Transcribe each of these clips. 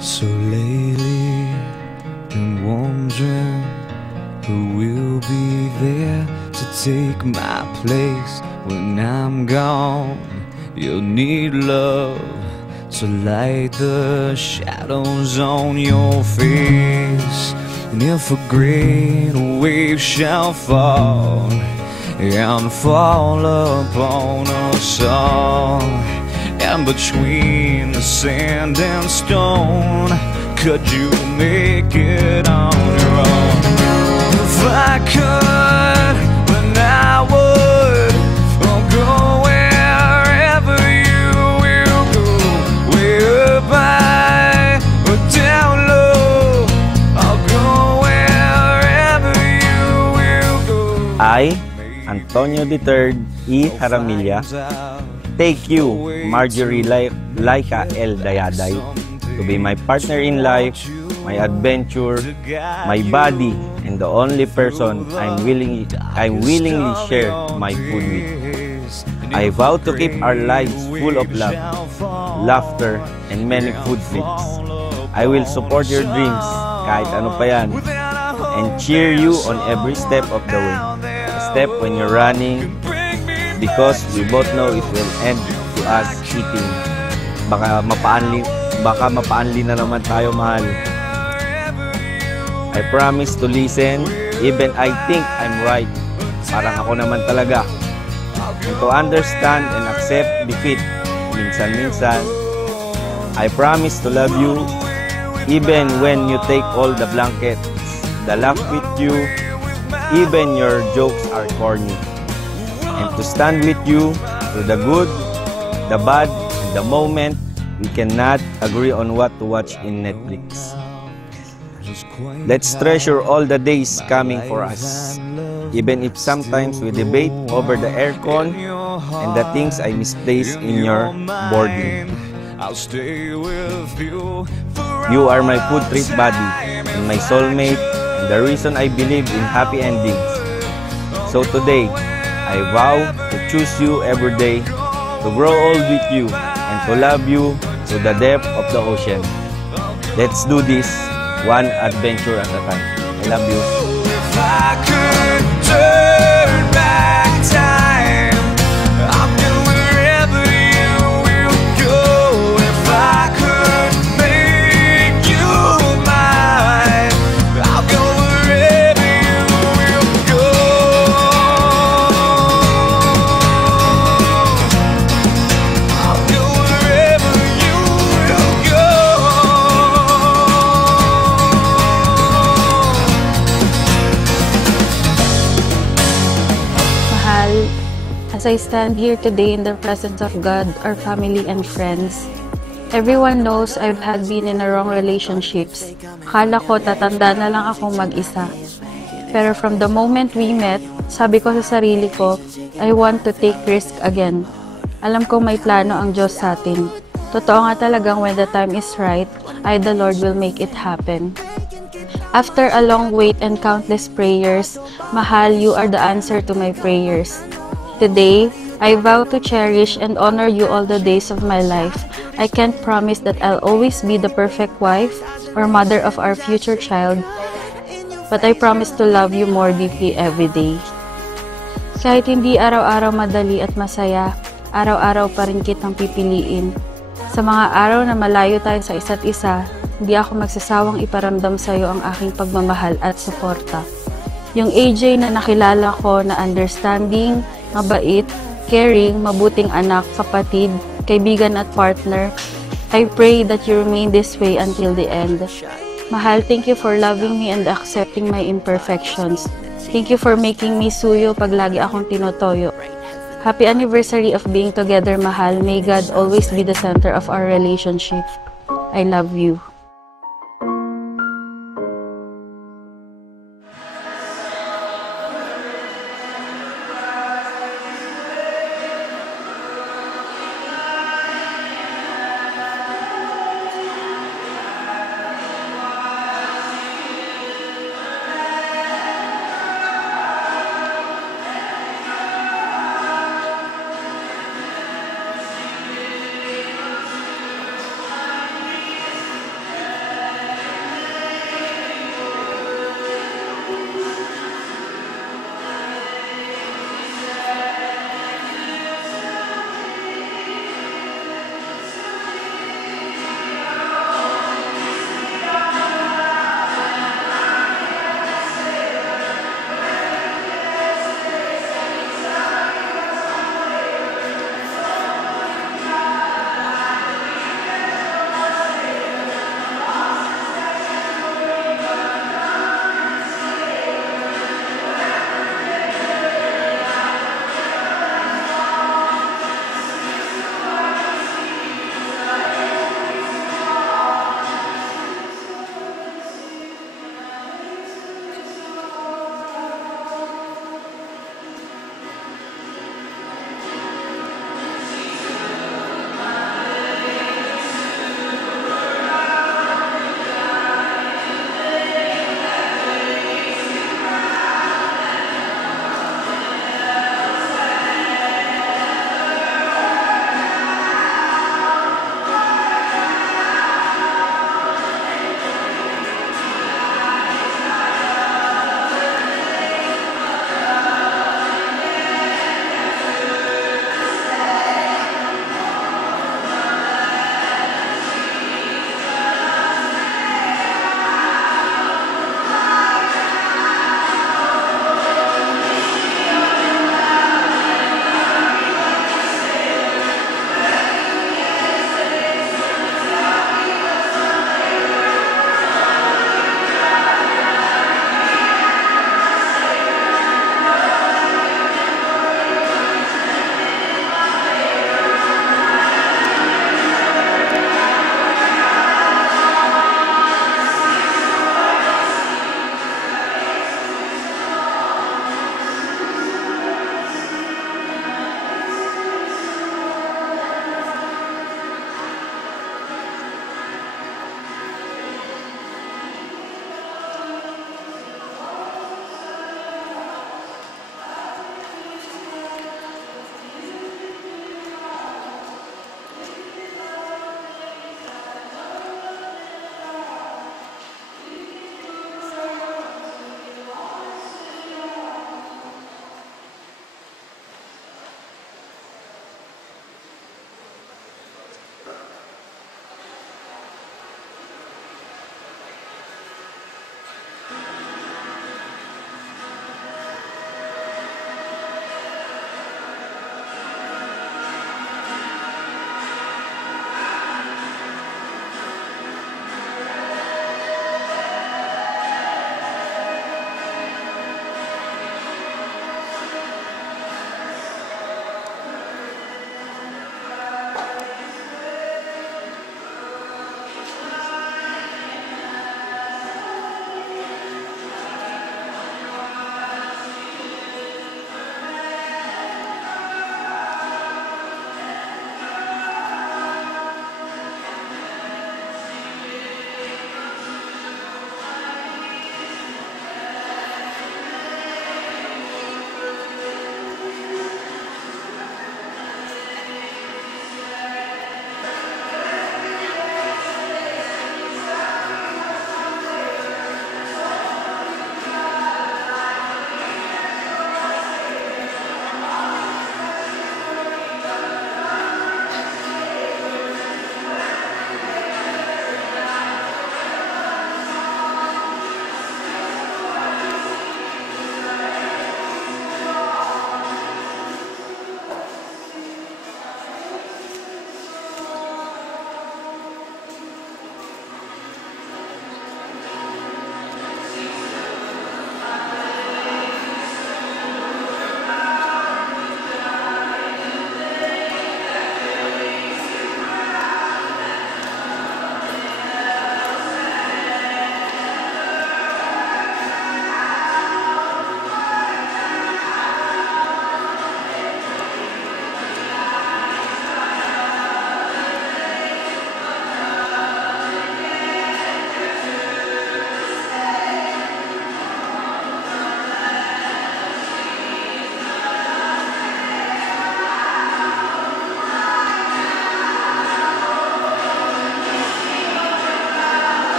So lately, been wondering who will be there to take my place when I'm gone. You'll need love to light the shadows on your face. And if a great wave shall fall and fall upon us all, and between the sand and stone, could you make it on your own? If I could, then I would. I'll go wherever you will go, way up high or down low. I'll go wherever you will go. I, Antonio III E. Jaramilla, take you, Marjorie Laika L. Dayaday, to be my partner in life, my adventure, my body, and the only person I willingly share my food with. I vow to keep our lives full of love, laughter, and many food trips. I will support your dreams, kahit ano pa yan, and cheer you on every step of the way. A step when you're running, because we both know it will end to us eating. Baka mapaanli na naman tayo, mahal. I promise to listen, even I think I'm right. Parang ako naman talaga. And to understand and accept defeat, minsan-minsan. I promise to love you, even when you take all the blankets, the laugh with you, even your jokes are corny. And to stand with you through the good, the bad, and the moment we cannot agree on what to watch in Netflix. Let's treasure all the days coming for us, even if sometimes we debate over the aircon and the things I misplaced in your boarding. You are my food trip buddy and my soulmate, and the reason I believe in happy endings. So today, I vow to choose you every day, to grow old with you, and to love you to the depth of the ocean. Let's do this one adventure at a time. I love you. If I could turn back time, I'll go wherever you will go. If I could make you mine, I'll go wherever you will go. I'll go wherever you will go. Mahal, as I stand here today in the presence of God, our family and friends, everyone knows I've been in the wrong relationships. Akala ko tatanda na lang akong mag-isa. Pero from the moment we met, sabi ko sa sarili ko, I want to take risk again. Alam ko may plano ang Diyos sa atin. Totoo nga talagang when the time is right, I, the Lord, will make it happen. After a long wait and countless prayers, Mahal, you are the answer to my prayers. Today, I vow to cherish and honor you all the days of my life. I can't promise that I'll always be the perfect wife or mother of our future child, but I promise to love you more deeply every day. Kahit hindi araw-araw madali at masaya, araw-araw pa rin kitang pipiliin. Sa mga araw na malayo tayo sa isa't isa, hindi ako magsasawang iparamdam sa iyo ang aking pagmamahal at suporta. Yung AJ na nakilala ko na understanding, mabait, caring, mabuting anak, kapatid, kaibigan at partner, I pray that you remain this way until the end. Mahal, thank you for loving me and accepting my imperfections. Thank you for making me suyo pag lagi akong tinotoyo. Happy anniversary of being together, Mahal. May God always be the center of our relationship. I love you.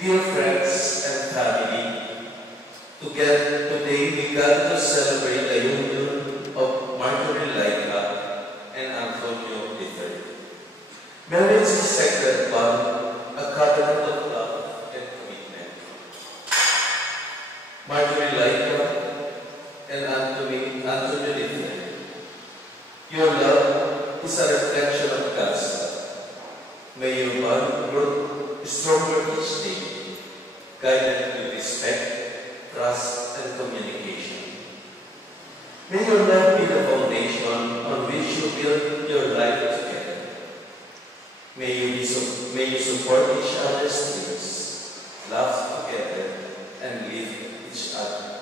Dear friends and family, today we got to celebrate the union of Marjorie Laika and Antonio III. Marriage is a sacred bond, a covenant of love and commitment. Marjorie Laika and Antonio III, your love is a reflection of God's love. May your bond grow stronger each day, guided with respect, trust, and communication. May your love be the foundation on which you build your life together. May you support each other's dreams, laugh together, and live each other.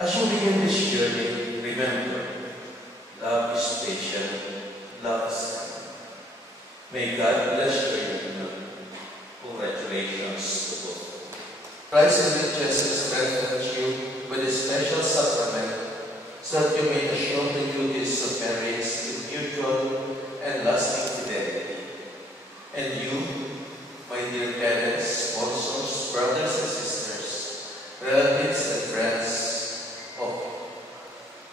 As you begin this journey, remember, love is patient, love is kind. May God bless your union. Congratulations to both. Christ in riches strengthens you with a special sacrament, so that you may assume the duties of marriage in mutual and lasting fidelity. And you, my dear parents, sponsors, brothers and sisters, relatives and friends of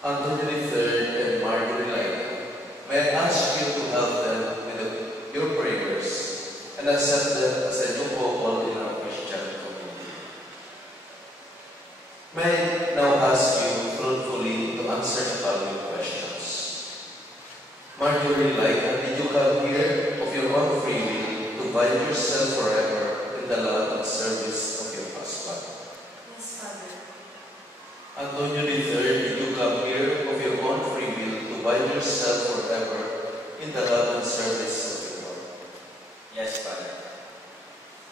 Antonio III and Marjorie Laika, may I ask you to help them with your prayers and accept them as a new couple in our Christian community. May I now ask you truthfully to answer the following questions. Marjorie Laika, did you come here of your own free will to bind yourself forever in the love and service of your husband? Yes, Father. Antonio III, did you come here of your own free will to bind yourself forever in the love and service of your Lord? Yes, Father.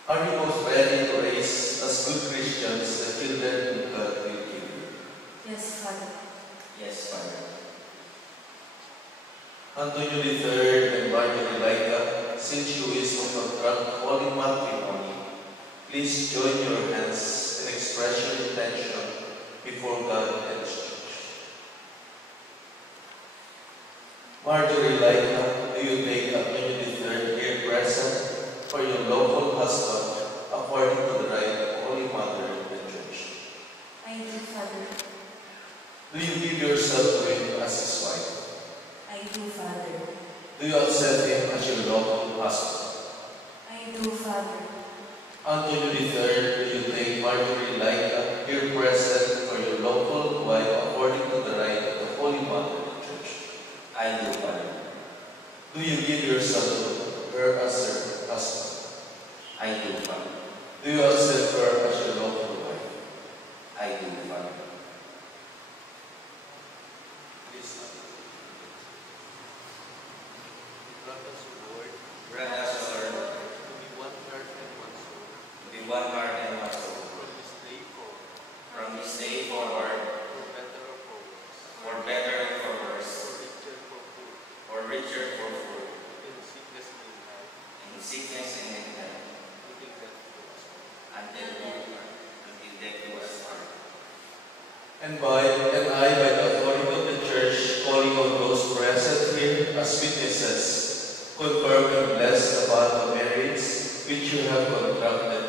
Are you both ready to raise as good Christians the children whom God will give you? Yes, Father. Yes, Father. Antonio III and Marjorie Laika, since you wish to contract holy matrimony, please join your hands and express your intention before God and His Church. Marjorie Laika, do you take Antonio III here present for your lawful husband according to the right of Holy Mother of the Church? I do, Father. Do you give yourself to him as his wife? I do, Father. Do you accept him as your lawful husband? I do, Father. Antonio III, do you take Marjorie Laika here present for your lawful wife according to the right of the Holy Mother of the Church? I do, Father. Do you give yourself to her as your husband? I do, Father. Do you accept her as your lawful wife? I do, Father. Grant us, O Lord, to be one heart and one soul, to be one heart and one soul, from this day forward, for better and for worse, for richer, for poor, in sickness and in health, until death do us part. and I, by the authority of the Church, calling on those present here as witnesses, confirm and bless the bond of marriage which you have contracted,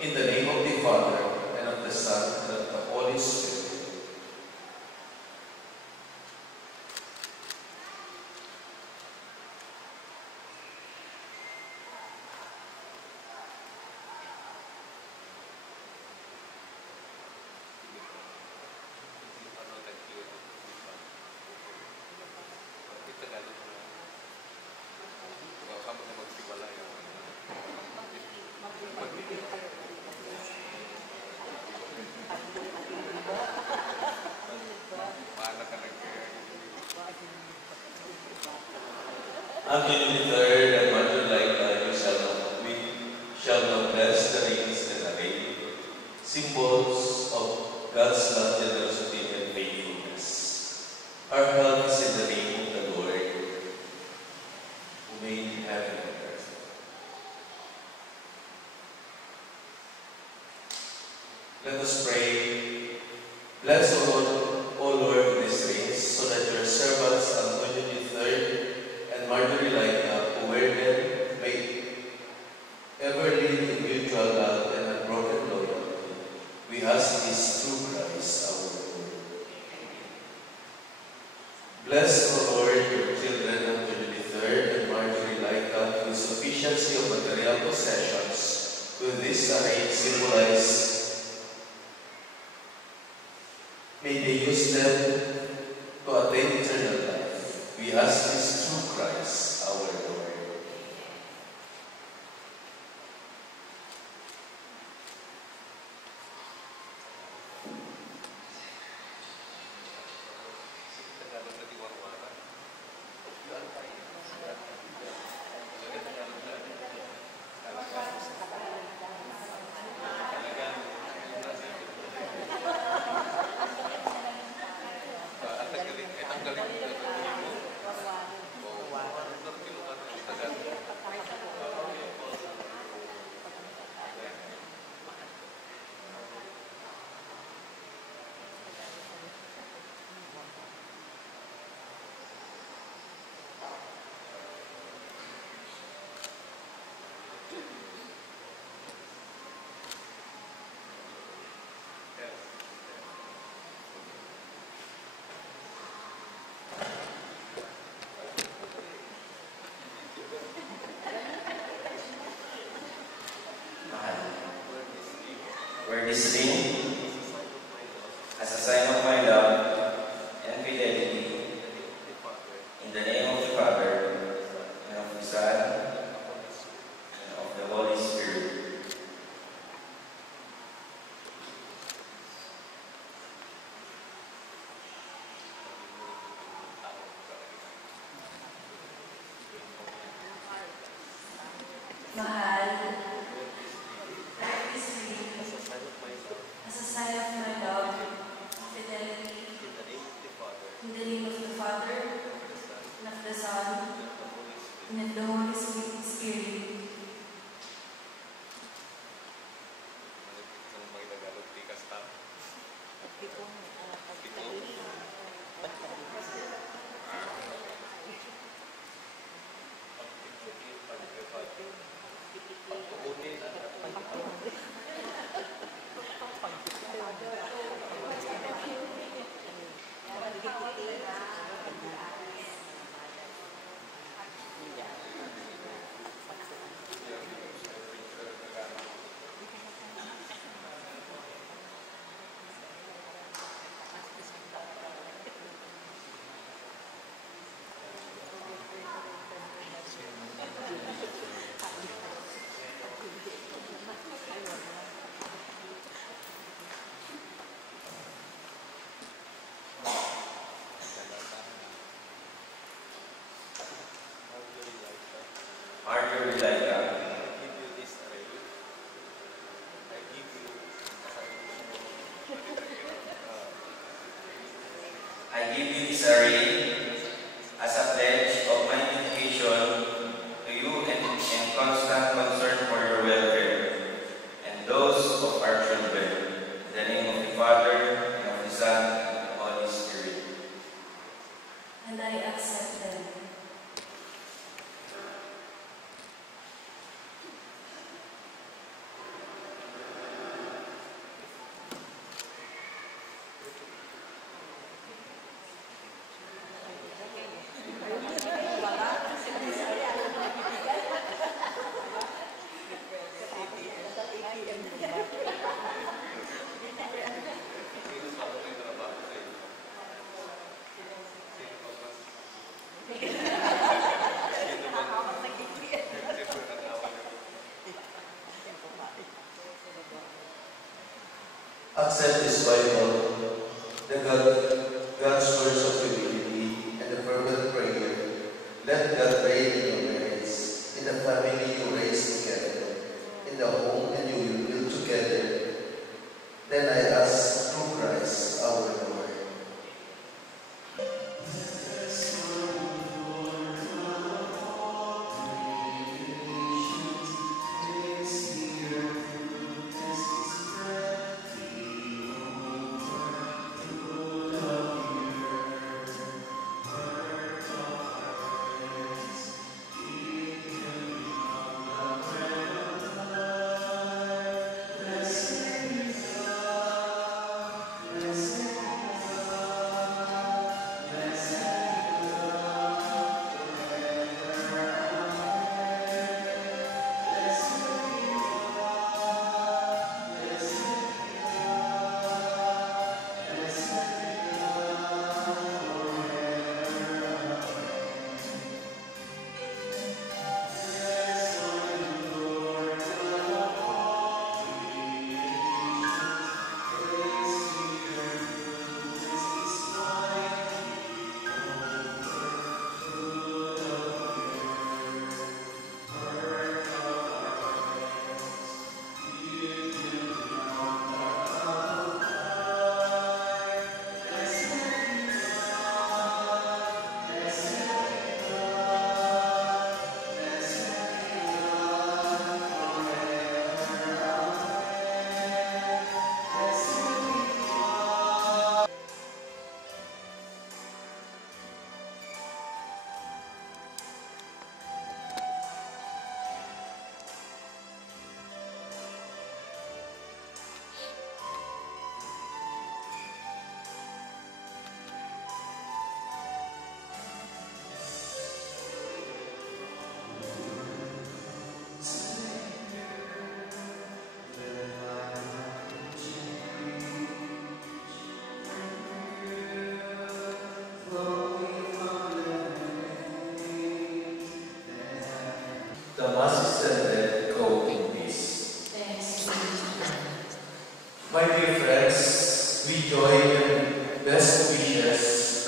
in the name of the Father, and of the Son, and of the Holy Spirit. Anthony III and Mother Laika, we shall not bless the rings and array, symbols of God's love, generosity, and faithfulness. Our help is in the name of the Lord, who made heaven and earth. Let us pray. Bless, O Lord, these rings, so that your servants, Antonio III and Marjorie Laika, who wear them, may ever live in mutual love and unbroken loyalty. We ask this through Christ our Lord. Bless, O Lord, your children, Antonio III and Marjorie Laika, with sufficiency of material possessions, with this array symbolize. May they use them to attain eternal life. We ask this through Christ our Lord. Wear this ring as a sign of my love and fidelity in the name of the Father, and of the Son, and of the Holy Spirit. Mahal, this ring as a sign of my love, fidelity, in the name of the Father, and of the Son, and of the Holy Spirit. Marjorie Laika, I give you this array as a pledge of my dedication to you and constant concern for your welfare and those of our children. In the name of the Father, and of the Son, and of the Holy Spirit. And I accept them.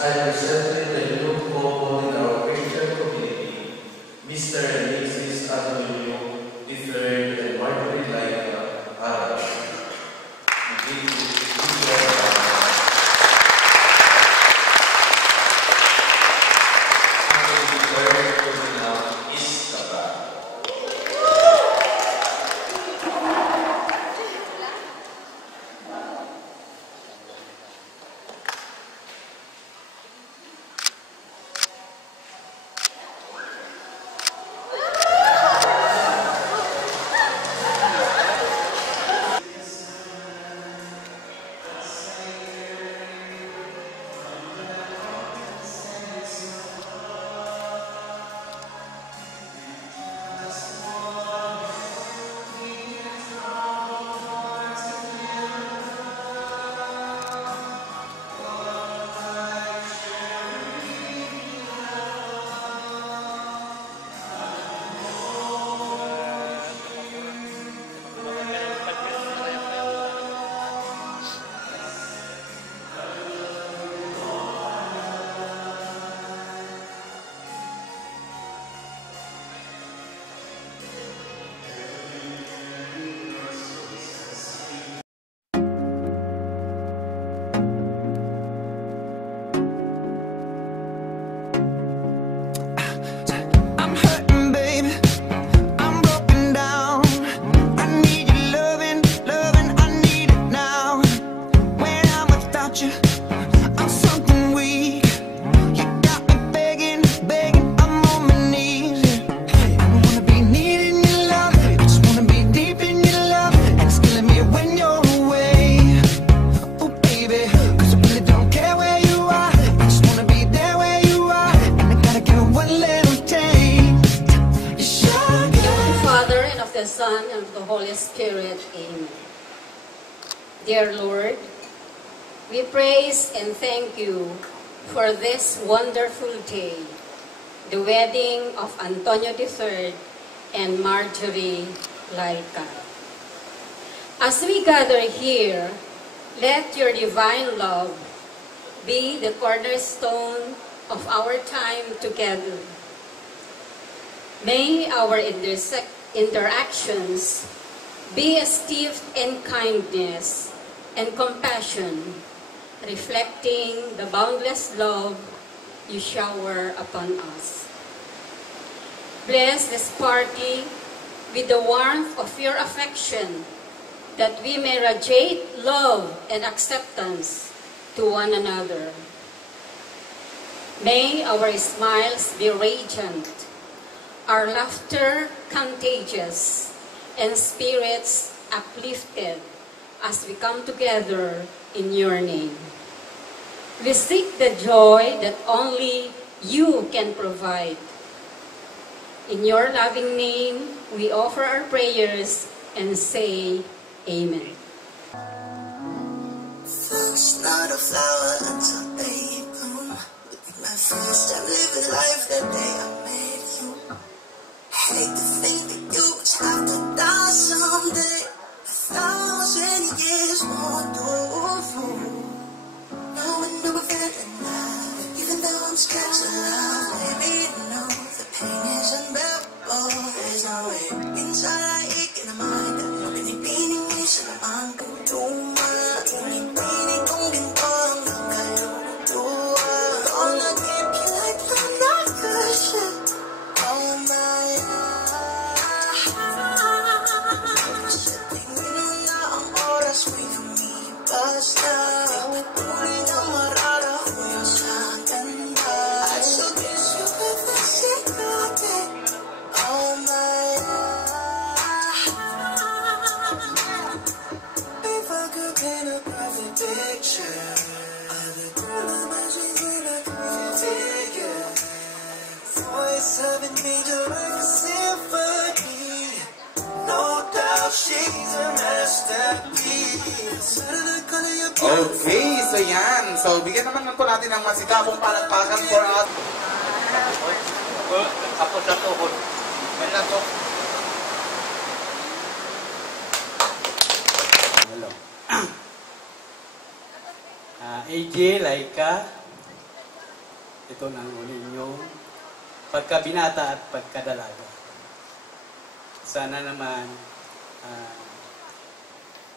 I presented the new couple in our Christian community, Mr. and Mrs. Antonio III and Marjorie Laika Arab. I'm hurting, baby. I'm broken down. I need your loving, loving. I need it now. When I'm without you, I'm something weak. You got me begging, begging. I'm on my knees. I don't wanna be needing your love. I just wanna be deep in your love. And it's killing me when you're away. Oh, baby, 'cause I really don't care where you are. I just wanna be there where you are. And I gotta give one little taste. In the name of the Father, and of the Son, and of the Holy Spirit. Amen. Dear Lord, we praise and thank you for this wonderful day, the wedding of Antonio III and Marjorie Laika. As we gather here, let your divine love be the cornerstone of our time together. May our interactions be steeped in kindness and compassion, reflecting the boundless love you shower upon us. Bless this party with the warmth of your affection, that we may radiate love and acceptance to one another. May our smiles be radiant, our laughter contagious, and spirits uplifted as we come together in your name. We seek the joy that only you can provide. In your loving name, we offer our prayers and say, Amen. It's not a flower until they bloom. My first time living life that day I made you. Hate to think that you would have to die someday. 1,000 years won't do. No one never felt enough. Even though I'm scared to love, baby, you know the pain is unbearable. There's no way. Inside I ache in my mind. I'm pinipining mo sa lamang putuma. Pinipining kong ginto hanggang kaluluwa. Gonna keep you like I'm not good shit. Oh my God. Tingin na ang oras mo yung ipas na. Patuloy na mararahuyo sa ganda. I should kiss you with a cigarette. Oh my God. If I could paint a perfect picture of the girl imagined in a perfect figure. Voice of an angel like a symphony. No doubt she's a masterpiece. Okay, so yan. So, bigyan naman po natin ng masigabong palakpakan for us. Ako sa tuhod. May lato. Hello. AJ, Laika, ito na ang inyong pagkabinata at pagkadalaga. Sana naman,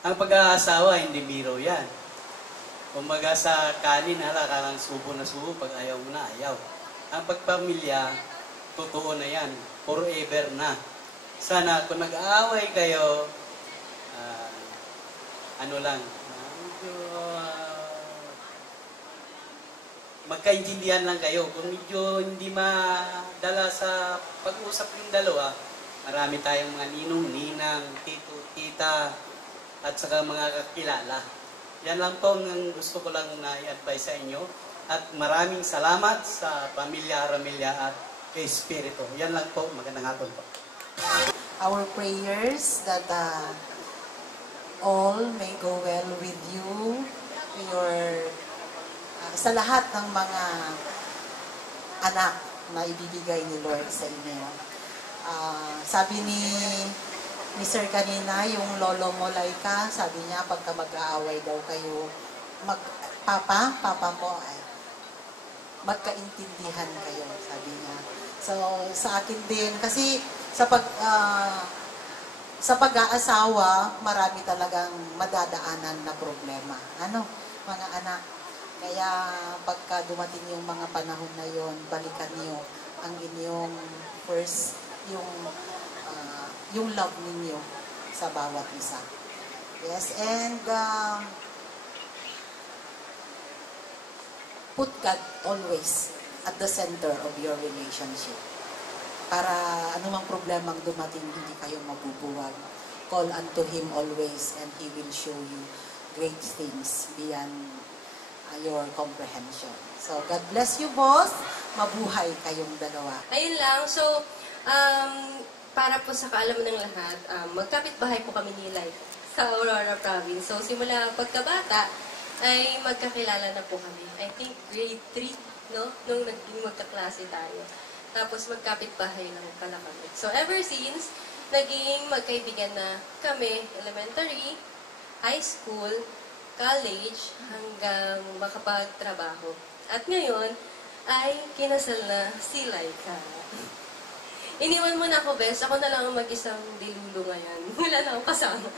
ang pag-aasawa, hindi biro yan. Kumbaga sa kanin, kang subo na subo, pag ayaw mo na, ayaw. Ang pagpamilya, totoo na yan, forever na. Sana kung nag-aaway kayo, magkaintindihan lang kayo. Kung medyo hindi madala sa pag-usap yung dalawa, marami tayong mga ninong, ninang, tito, tita, at saka mga kakilala. Yan lang po ang gusto ko lang na i-advise sa inyo. At maraming salamat sa Pamilya Aramilla at kay Espiritu. Yan lang po. Magandang hapon po. Our prayers that all may go well with you, sa lahat ng mga anak na ibibigay ni Lord sa inyo. Sabi ni Sir kanina, yung lolo mo, Laika, sabi niya, pagka mag-aaway daw kayo, papa mo, magkaintindihan kayo, sabi niya. So, sa akin din, kasi sa pag-aasawa, marami talagang madadaanan na problema. Mga anak, kaya pagka dumating yung mga panahon na yon, balikan niyo ang inyong first, yung love ninyo sa bawat isa. Yes, and put God always at the center of your relationship. Para anumang problemang dumating, hindi kayo mabubuwag. Call unto Him always and He will show you great things beyond your comprehension. So, God bless you both. Mabuhay kayong dalawa. Ayun lang. So, para po sa kaalaman ng lahat, magkapit-bahay po kami ni Lai sa Aurora Province. So, simula pagkabata, ay magkakilala na po kami. I think grade 3, no? Nung naging magkaklase tayo. Tapos magkapit-bahay lang pala kami. So, ever since, naging magkaibigan na kami, elementary, high school, college, hanggang makapagtrabaho. At ngayon, ay kinasal na si Laika. Iniwan mo na ako, Bes. Ako na lang ang mag-isang dilulo ngayon. Wala na akong kasama.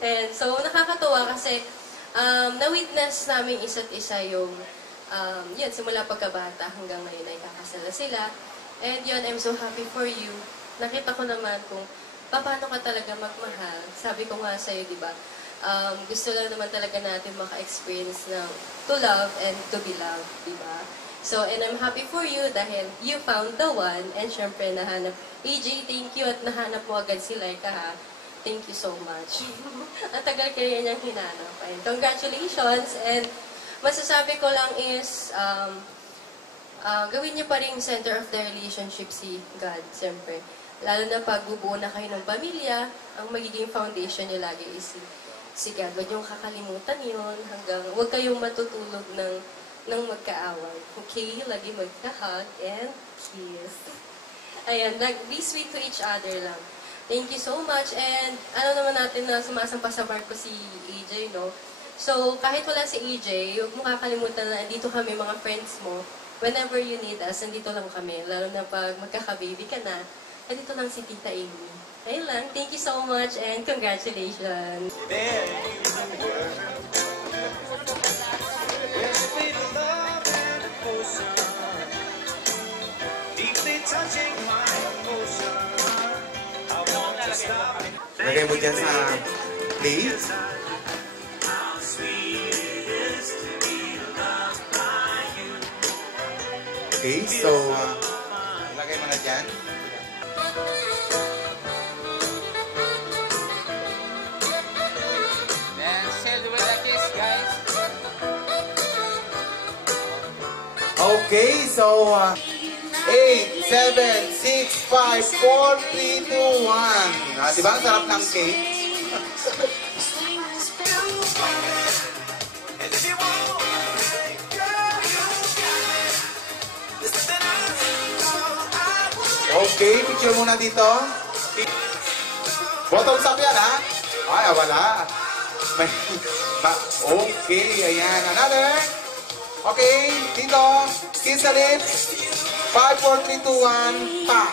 And so, nakakatuwa kasi na-witness namin isa't isa yung yun, simula pagkabata hanggang ngayon ay kakasal na sila. And yun, I'm so happy for you. Nakita ko naman kung paano ka talaga magmahal. Sabi ko nga sa'yo, di ba? Gusto lang naman talaga natin maka-experience ng to love and to be loved, di ba? So, and I'm happy for you dahil you found the one and syempre nahanap. AJ, thank you at nahanap mo agad si Laika, ha? Thank you so much. Ang tagal kayo niyang hinanap. And congratulations, and masasabi ko lang is gawin niyo pa rin center of the relationship si God, syempre. Lalo na pag bubuo na kayo ng pamilya, ang magiging foundation niyo lagi is si God. Huwag niyong kakalimutan yun hanggang huwag kayong matutulog ng magkaaway. Okay? Lagi magka-hug and kiss. Ayan, be sweet to each other lang. Thank you so much. And ano naman natin na sumasampa sa barko si AJ, no? So, kahit wala si AJ, huwag mo kakalimutan na andito kami, mga friends mo. Whenever you need us, andito lang kami. Lalo na pag magkaka-baby ka na, andito lang si Tita Amy. Ayun lang. Thank you so much and congratulations. There you were. There's a bit of love and emotion, deeply touching my emotion. I want to stop. Lagay mo dyan sa please. Okay, so lagay mo na dyan. Then seal with a kiss, guys. Okay, so 8, 7, 6, 5, 4, 3, 2, 1. Diba ang sarap ng cake? Okay, picture muna dito. Bottoms up yan, ha? Ay, wala. Okay, ayan. Another. Okay, dito, kiss the lips. 5, 4, 3, 2, 1, pa.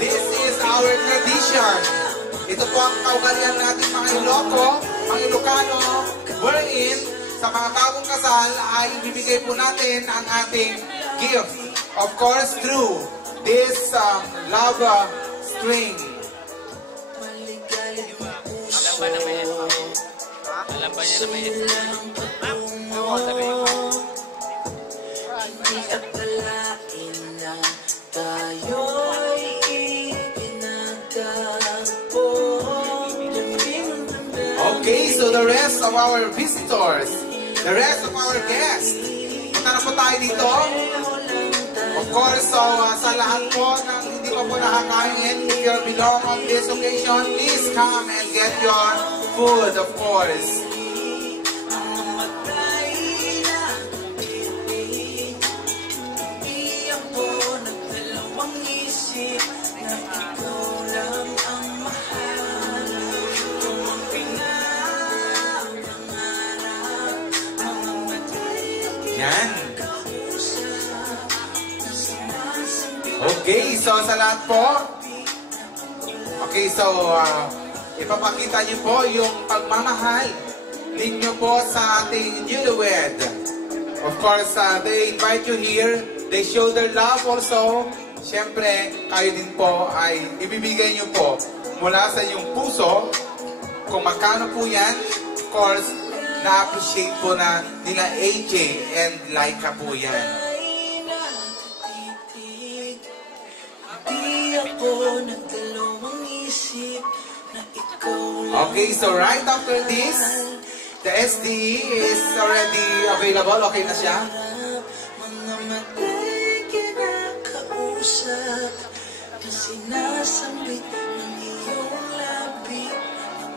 This is our tradition. Ito po ang kaugalian natin mga Ilocano, mga Ilocano, wherein sa mga bagong kasal ay ibibigay po natin ang ating gift. Of course, through this love string. Alam ba na may alam ba niya na may Hindi akalain na tayo'y itinatagpo. Okay, so the rest of our visitors, the rest of our guests, punta na po tayo dito. Of course, so sa lahat po ng hindi pa po nakakain, if you belong on this occasion, please come and get your food, of course. Yan. Okay, so sa lahat po, okay, so ipapakita niyo po yung pagmamahal ninyo po sa ating newlywed. Of course, they invite you here, they show their love also. Siyempre, kayo din po ay ibibigay niyo po mula sa inyong puso. Kung magkano po yan, of course, na-appreciate po na nila AJ and Laika po yan. Okay, so right after this, the SDE is already available. Okay na siya? Sinasambit ng iyong labi,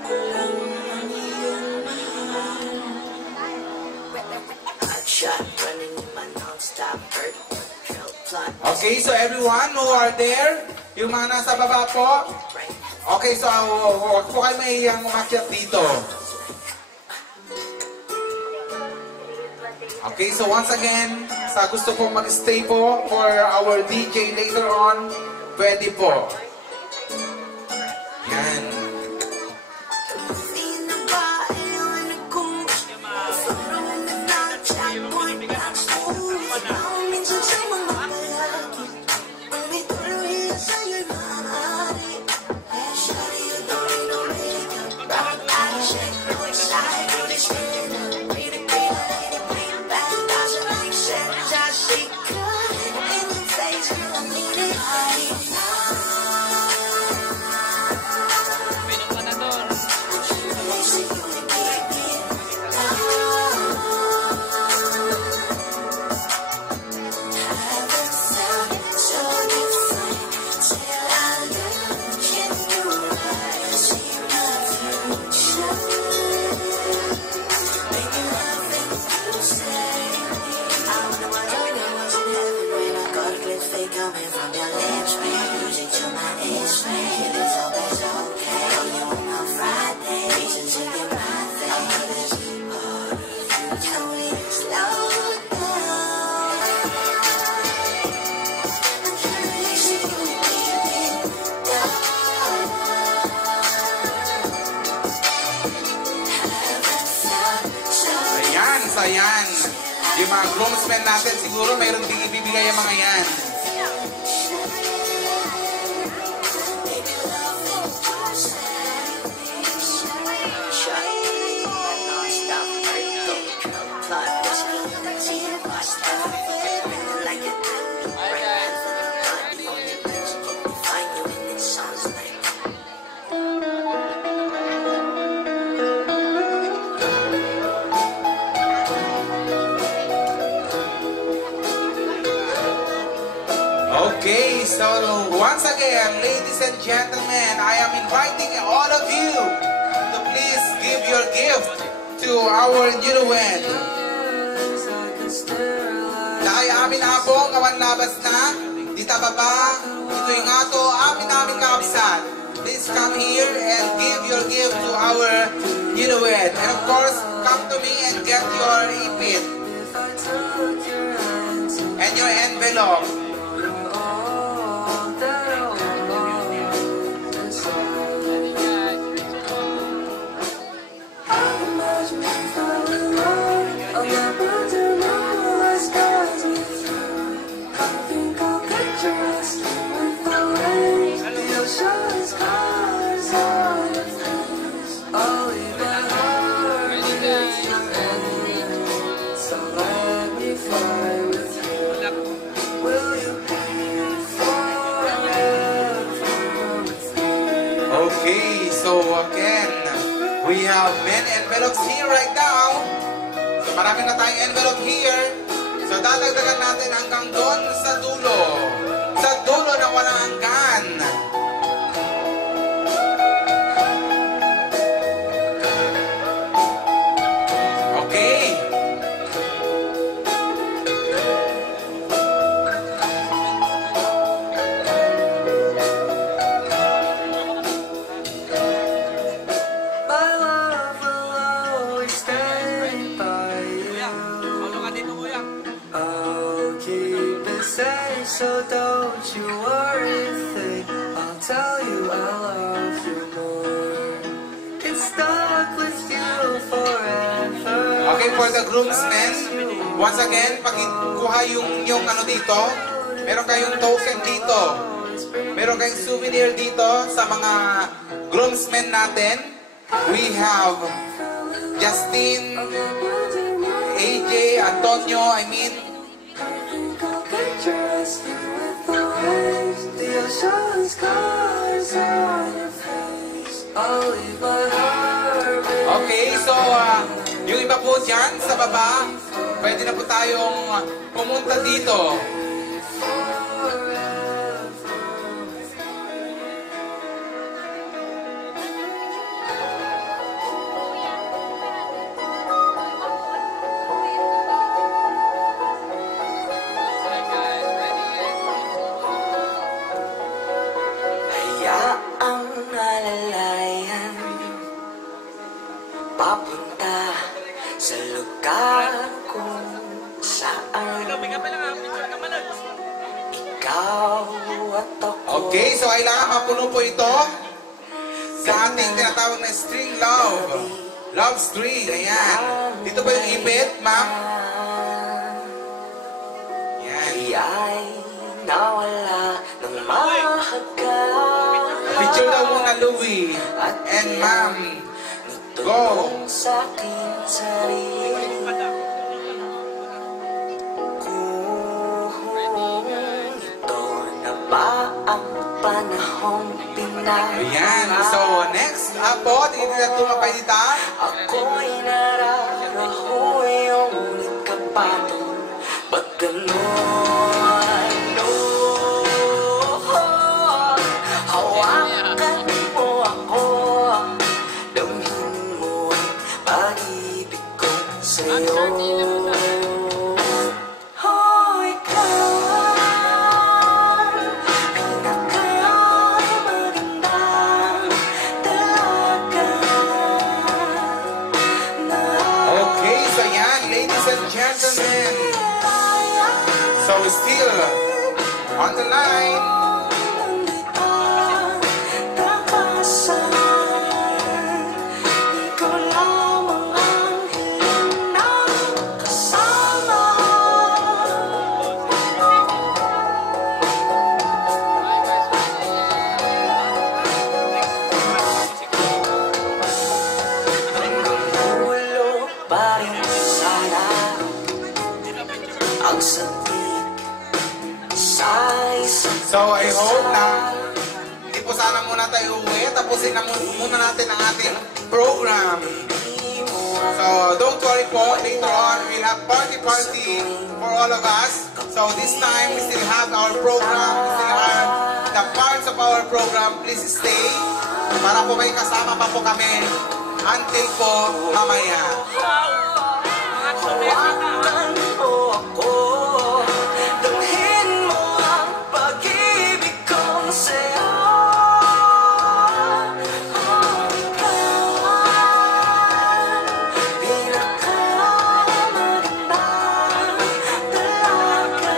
ako lang ang iyong mahal. Hotshot running in my non-stop bird. Okay, so everyone who are there, yung mga nasa baba po, okay, so huwag po kayo mahihiyang umakyat dito. Okay, so once again, sa gusto po mag-stay po for our DJ later on, pwede po. Yan. Ayan, yung mga groomsmen natin, siguro mayroong ibibigay yung mga yan. Okay, so once again, ladies and gentlemen, I am inviting all of you to please give your gift to our newlywed. Dahil amin abong kawan labas na, dita baba, ito yung ato, amin kapisan. Please come here and give your gift to our newlywed. And of course, come to me and get your ipit. envelope. Okay, so again, we have many envelopes here right now. So marami na tayong envelope here. So dadagdagan natin hanggang doon sa dulo. Sa dulo na walang hanggan. Okay. So don't you worry, think I'll tell you I love you more. It's stuck with you forever. Okay, for the groomsmen, once again, pagkuha yung ano dito, meron kayong token dito. Meron kayong souvenir dito sa mga groomsmen natin. We have Justin, AJ, Antonio, The ocean's colors on your face. I'll leave my heart. Okay, so yung iba po dyan sa baba, pwede na po tayong pumunta dito. Papunta sa lugar kung saan ikaw at ako. Okay, so kailangan mapuno po ito sa ating tinatawag na string love. Love string, ayan. Dito ba yung ibit, ma'am? Ayan. Ay nawala ng mahagka. Picture daw muna, Louie. And ma'am. Go! Sa aking sarili kung ito na ba ang panahong pinag Ayan, so next po, tingin na tumapay dita. Ako'y nararaho yung ulit ka pa doon. Ba't gano'n? Hawakan mo ako, damhin mo ang pag-ibig ko sa'yo. So still on the line. So I hope na hindi po sana muna tayo uwi. Tapusin na muna natin ang ating program. So don't worry po, later on we'll have party for all of us. So this time we still have our program, we still have the parts of our program. Please stay para po may kasama pa po kami until po mamaya. Hawakan mo ako, damhin mo ang pag-ibig kong sa'yo. Pinakamagandang dalaga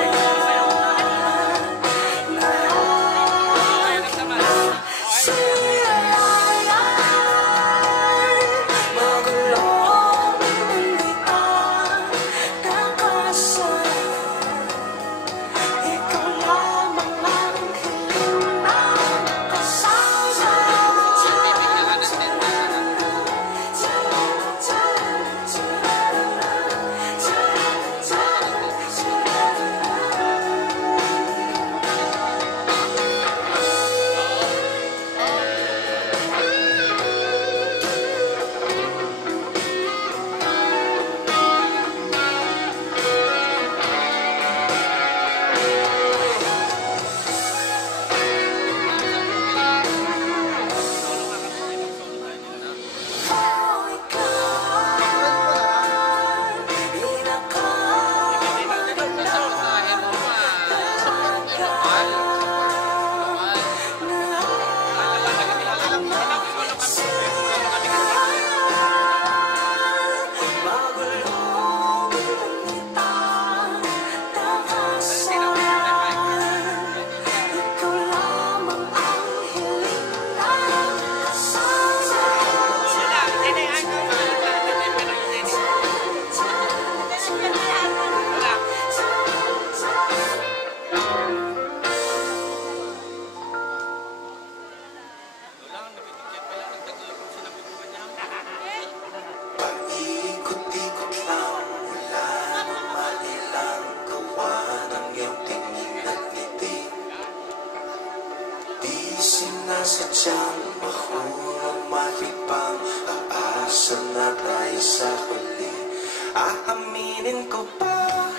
sadyang mahulog mahibang, aasa na tayo sa huli. Aaminin ko ba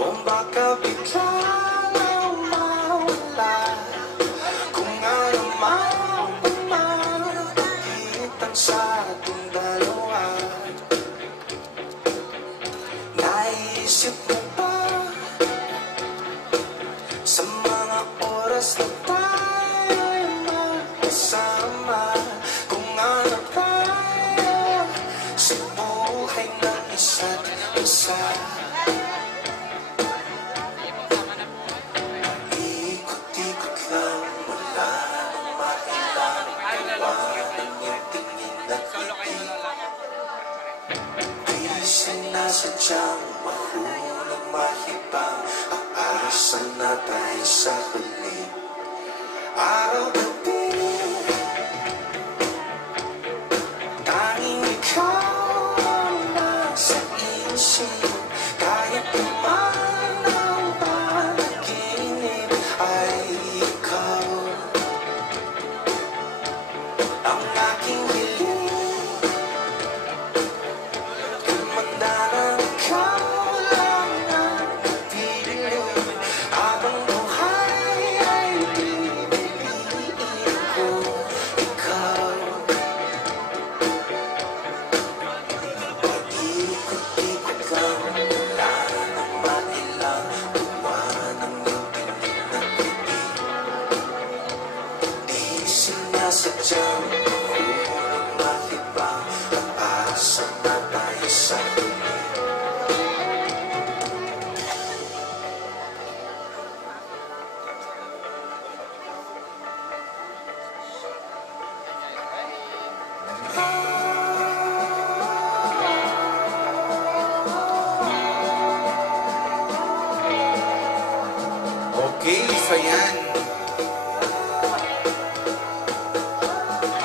o baka bigla na mawala? Kung ano man pagitan sa ating dalawa, naisip mo ba sa mga oras na tayo'y magkasama, kung ano tayo sa buhay ng isa't isa? Ikot-ikot lang, wala nang mailang, iwanan yung tingin at ngiti. Di sinasadyang mahulog mahibang, aasa na tayo sa huli. Araw-gabi, tanging ikaw ang nasa isip. Kahit naman ang panaginip ay ikaw ang aking hiling. Kumanda ng ikaw lang ang napiling. Habang buhay ay pipiliin ko ikaw. Paikot-ikot lang, wala nang mailang, iwanan yung tingin at ngiti. Di sinasadyang mahulog mahibang, aasa na tayo sa huli. Okay, so yan.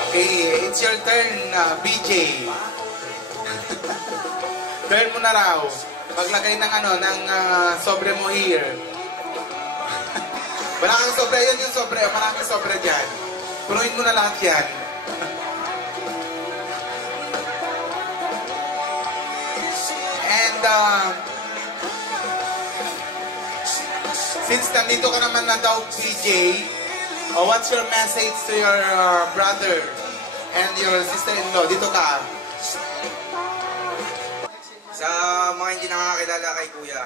Okay, it's your turn, BJ. Turn mo na raw. Paglagay ng ng sobre mo here. Maraming sobre, yan yung sobre. Maraming sobre dyan. Punuin mo na lahat yan. And, since nandito ka naman na daw, PJ, what's your message to your brother and your sister-in-law? Dito ka. Sa mga hindi nakakilala kay Kuya,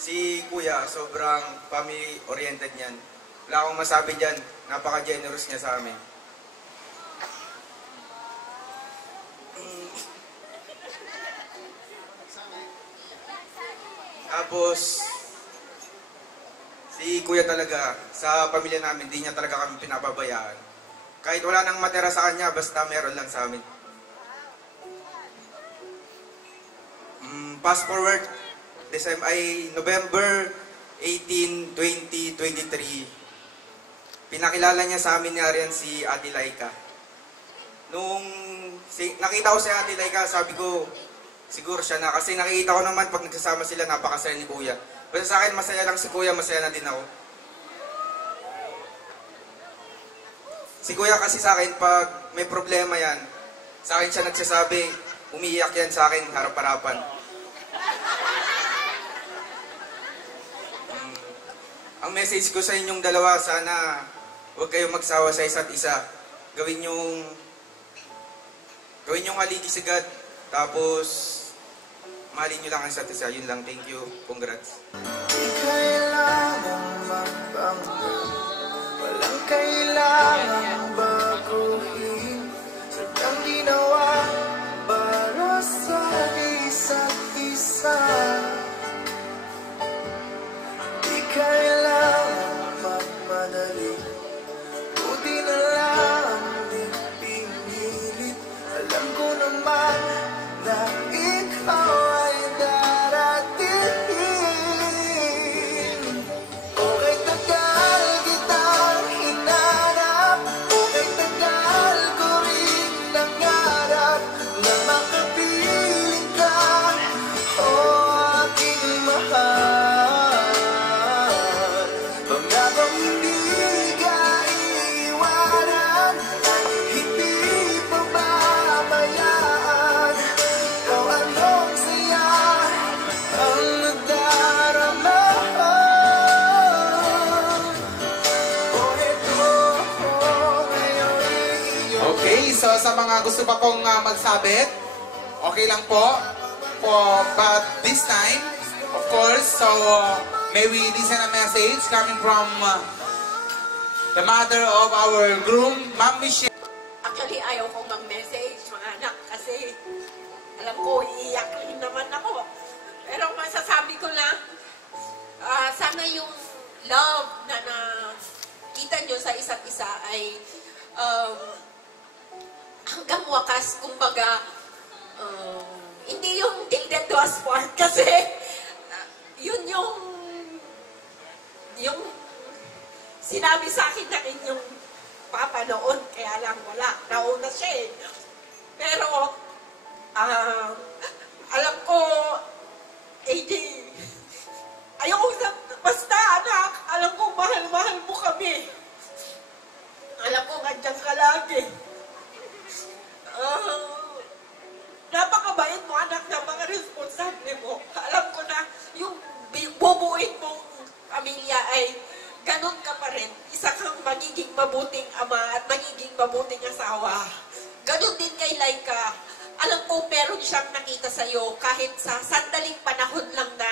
si Kuya sobrang family-oriented niyan. Wala akong masabi dyan, napaka-generous niya sa amin. Tapos, si Kuya talaga, sa pamilya namin, di niya talaga kami pinapabayaan. Kahit wala nang matira sa kanya, basta meron lang sa amin. Fast forward, November 18, 2023, pinakilala niya sa amin ni Arian si Ate Laika. Nung nakita ko si Ate Laika, sabi ko, siguro siya na. Kasi nakikita ko naman pag nagsasama sila, napakasaya ni Kuya. Basta sa akin, masaya lang si Kuya, masaya na din ako. Si Kuya kasi sa akin, pag may problema yan, sa akin siya nagsasabi, umiiyak yan sa akin, harap-harapan. Ang message ko sa inyong dalawa, sana huwag kayong magsawa sa isa't isa. Gawin yung haligi si God. Tapos, mahalin nyo lang ang isa't isa. Yun lang. Thank you. Congrats. Di kailangang magbanggol, walang kailangang baguhin. Sadyang ginawa para sa isa't isa. Di kailangang magmadali, buti na lang di pinilit. Alam ko naman na ikaw ay darating. sa mga gusto pa pong magsabit, okay lang po. But this time, of course, so may we listen a message coming from the mother of our groom, Ma'am Michelle. Actually, ayaw kong mag-message, mga anak, kasi alam ko, iiyak rin naman ako. Pero masasabi ko lang, sana yung love na nakita nyo sa isa't isa ay hanggang wakas, kumbaga, hindi yung till death do us part, kasi yun yung sinabi sa akin na inyong papa noon, kaya lang wala, nauna siya eh. Pero, alam ko, AJ, ayoko na, basta anak, alam ko mahal-mahal mo kami. Alam ko, andyan ka lagi. Napakabait mo, anak, na mga responsable mo. Alam ko na, yung bubuin mong pamilya ay ganun ka pa rin. Isa kang magiging mabuting ama at magiging mabuting asawa. Ganun din kay Laika. Alam ko, meron siyang nakita sa'yo kahit sa sandaling panahon lang na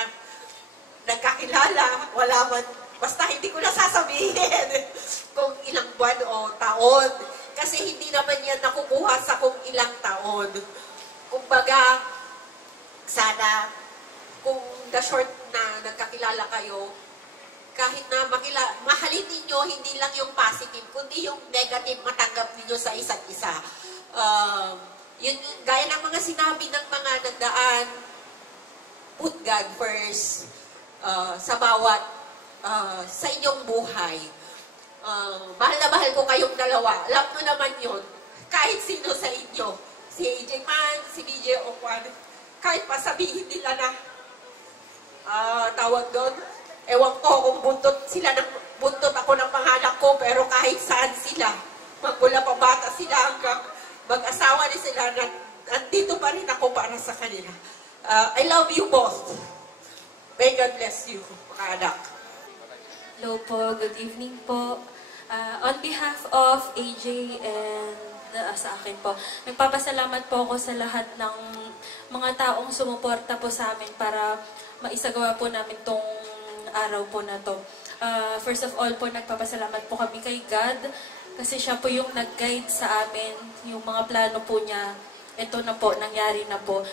nagkakilala, wala man, basta hindi ko na sasabihin kung ilang buwan o taon. Kasi hindi naman yan nakukuha sa kung ilang taon. Kumbaga, sana, kung the short na nagkakilala kayo, kahit na mahalin ninyo, hindi lang yung positive, kundi yung negative matanggap ninyo sa isa't isa. Yun, gaya ng mga sinabi ng mga nagdaan, put God first sa bawat, sa inyong buhay. Mahal na mahal ko kayong dalawa. Alam mo naman yun. Kahit sino sa inyo. Si AJ Man, si BJ Okwan, kahit pa sabihin nila na tawag doon, ewan ko kung buntot ako ng panganak ko, pero kahit saan sila, magmula pa bata sila hanggang mag-asawa ni sila, nandito pa rin ako para sa kanila. I love you both. May God bless you, mga anak. Hello po, good evening po. On behalf of AJ and sa akin po, nagpapasalamat po ako sa lahat ng mga taong sumuporta po sa amin para maisagawa po namin tong araw po na to. First of all po, nagpapasalamat po kami kay God kasi siya po yung nag-guide sa amin, yung mga plano po niya. Ito na po, nangyari na po.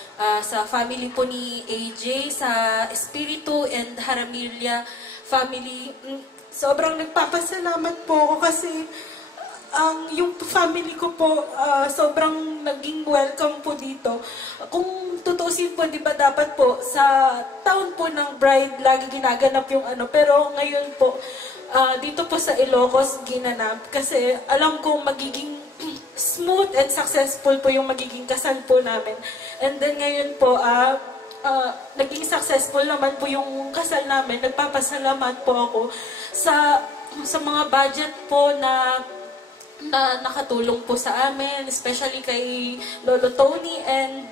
Sa family po ni AJ, sa Espiritu and Haramilia family, sobrang nagpapasalamat po ako kasi yung family ko po, sobrang naging welcome po dito. Kung tutusin po, di ba dapat po, sa taon po ng bride, lagi ginaganap yung ano. Pero ngayon po, dito po sa Ilocos, ginanap. Kasi alam kong magiging smooth and successful po yung magiging kasal po namin. And then ngayon po, naging successful naman po yung kasal namin. Nagpapasalamat po ako sa mga budget po na nakatulong po sa amin, especially kay Lolo Tony and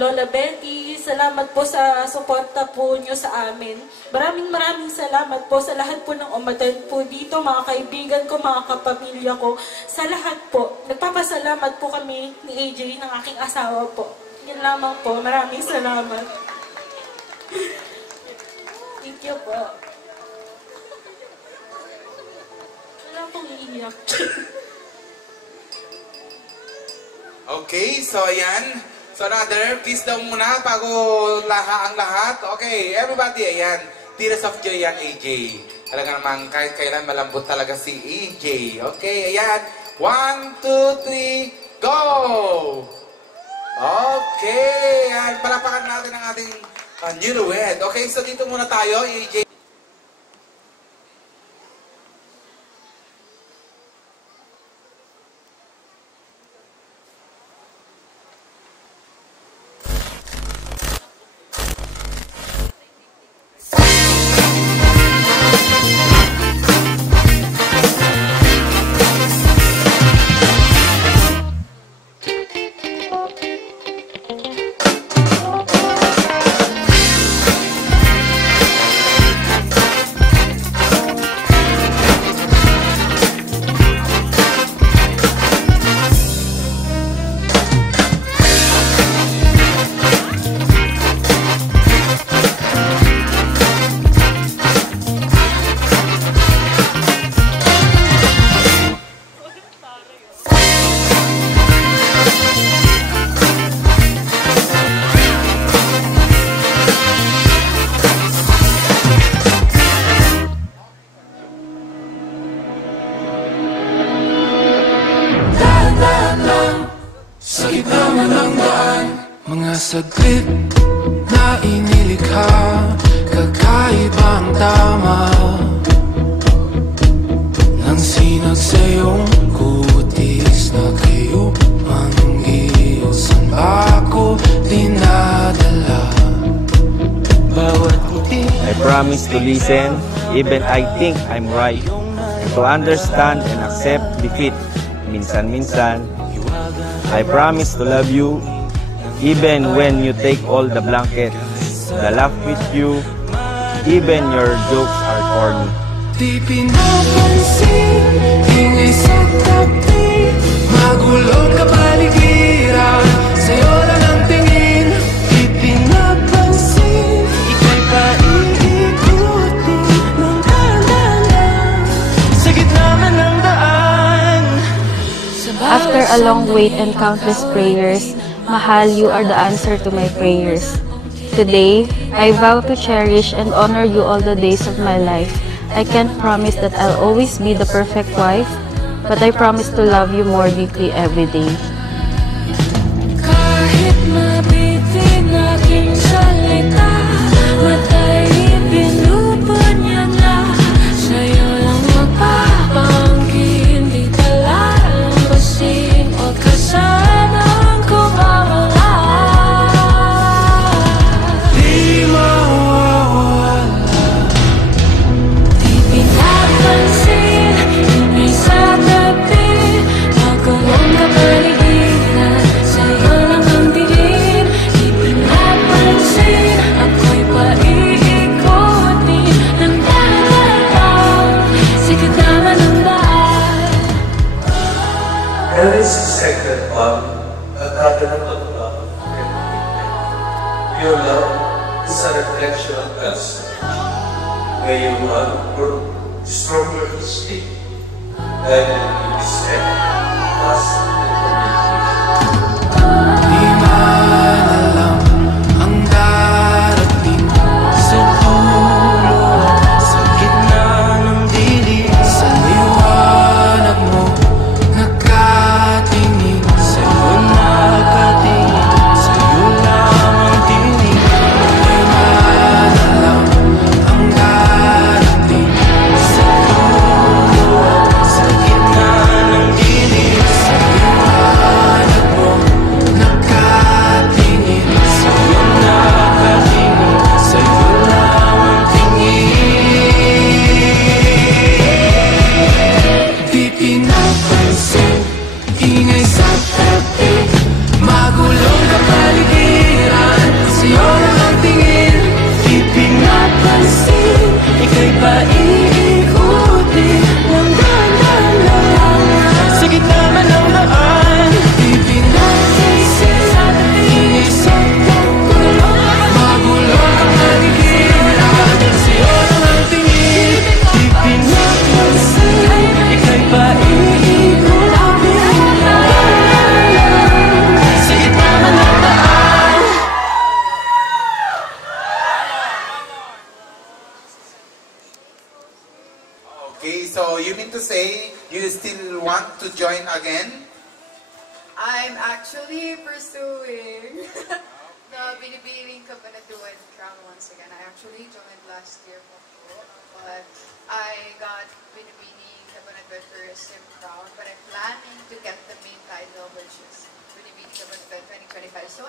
Lola Betty. Salamat po sa suporta po nyo sa amin. Maraming salamat po sa lahat po ng umattend po dito, mga kaibigan ko, mga kapamilya ko. Sa lahat po, nagpapasalamat po kami ni AJ, ng aking asawa po. Yan lamang po. Maraming salamat. Thank you po. Wala pong iiyak. Okay, so ayan. So another, please daw muna bago ang lahat. Okay, everybody, ayan. Tears of joy yan, AJ. Talaga naman, kahit kailan malambot talaga si AJ. Okay, ayan. 1, 2, 3, go! Okay, ayan. Palapakan natin ang ating newlywed. Okay, so dito muna tayo, AJ. saglit na inilikha, kakaibang tama ng sinag sa iyong kutis na kayo manggil. Saan ba ako dinadala? Bawat ngiti I promise to listen even I think I'm right, and to understand and accept defeat minsan-minsan. I promise to love you even when you take all the blankets, the laugh with you, even your jokes are corny. di pinapansin, ingay sa tabi, magulong kapaligiran, sa'yo lang ang tingin. Di pinapansin, ika'y paiikutin ng dahan-dahan, sa gitna man ng daan. After a long wait and countless prayers, Mahal, you are the answer to my prayers. Today, I vow to cherish and honor you all the days of my life. I can't promise that I'll always be the perfect wife, but I promise to love you more deeply every day. Kahit mabitin aking salita, matay pinupon niya na, sa'yo lang magpapangkin, di talalambasin, huwag ka sanang kumawala. Di mawawala, di pinapansin, ingay sa tabi, magulong kapaligiran, sa'yo lang ang tingin. Di pinapansin, ako'y paiikutin ng dahan-dahan, sa gitna man ng daan. There is a sacred bond, a covenant of love. Your love is a reflection of God's love. May your love grow stronger each day, guided in respect, trust, and communication. Di man alam ang darating sa dulo, sa gitna ng dilim, sa liwanag mo nakatingin, sa'yo nakatingin, sa'yo lamang tingin. Di man alam ang darating sa dulo, sa gitna ng dilim, sa liwanag mo nakatingin, sa'yo nakatingin, sa'yo lamang tingin. Di pinapansin, ingay sa tabi, magulong kapaligiran, sa'yo lang ang tingin. Di pinapansin, ika'y paiikutin ng dahan-dahan, sa gitna man ng daan. Di pinapansin, ingay sa tabi, magulong kapaligiran, sa'yo lang ang tingin. Di pinapansin, ika'y paiikutin ng dahan-dahan, sa gitna man ng daan. Okay, so you mean to say you still want to join again? I'm actually pursuing the Binibining Kabanatuan Crown once again. I actually joined last year po, but I got Binibining Kabanatuan Tourism Crown, but I'm planning to get the main title, which is Binibining Kabanatuan 2025. So,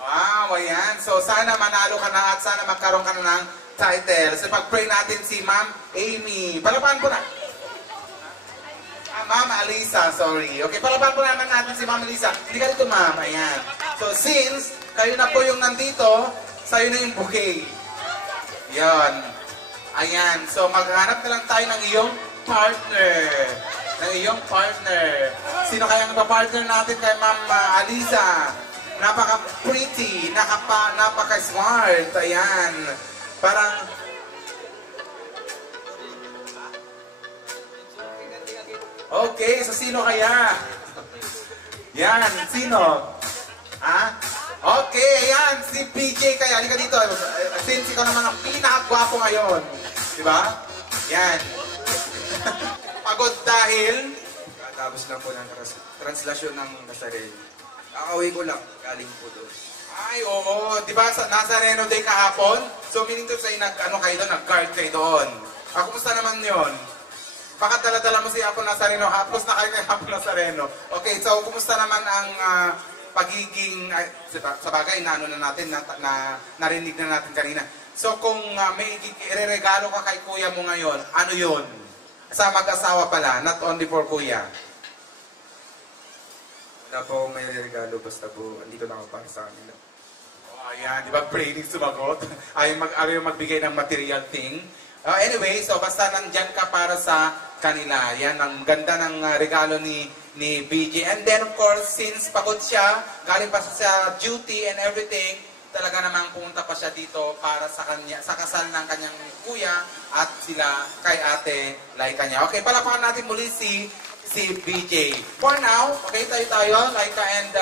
Wow, ayan. So sana manalo ka na at sana magkaroon ka na ng title. So pag-pray natin si Ma'am Amy. Palapahan po na. Ma'am Alisa, sorry. Okay, palapahan po naman natin si Ma'am Alisa. Hindi ka dito, Ma'am. Ayan. So since kayo na po yung nandito, sa'yo na yung bouquet. Yan. Ayan. So maghanap na lang tayo ng iyong partner. Ng iyong partner. Sino kaya ang partner natin kay Ma'am Alisa? Napaka-pretty, napaka-smart, ayan. Parang... Okay, so sino kaya? Yan, sino? Ha? Okay, ayan, si PJ kaya. Halika dito. Since ikaw naman ang pinakagwapo ngayon. Diba? Yan. Pagod dahil... Tapos lang po ng translasyon ng Nazareno. Kakaway ko lang, galing po doon. Ay, oo. Di ba sa Nazareno Day kahapon? So, meaning to say, nag-guard kayo doon. Kumusta naman yun? Baka dala-dala mo si Apo Nazareno. Hapos na kayo kay Apo Nazareno. Okay, so, kumusta naman ang pagiging, sa bagay, narinig na natin kanina. So, kung may ireregalo ka kay kuya mo ngayon, ano yun? Sa mag-asawa pala, not only for kuya. Wala po may regalo, basta po, andito lang ako para sa kanila. Oh, ayan, di ba? Brady sumagot. Ayaw magbigay ng material thing. Anyway, so basta nandyan ka para sa kanila. Yan, ang ganda ng regalo ni BJ. And then, of course, since pagod siya, galing pa sa duty and everything, talaga namang pumunta pa siya dito para sa kanya, sa kasal ng kanyang kuya at sila kay Ate Laika niya. Okay, palapakan natin muli si BJ. For now, okay, tayo, Laika and,